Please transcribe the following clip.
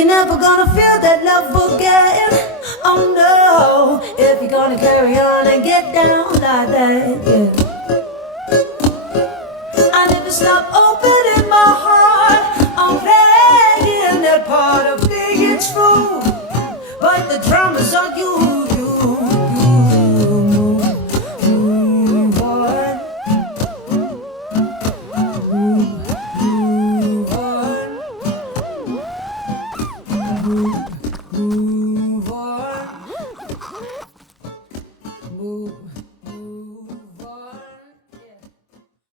you're never gonna feel that love again. Oh no, if you're gonna carry on and get down like that, yeah. I never stop opening my heart. I'm playing that part of being true, but the dramas are you. Move on.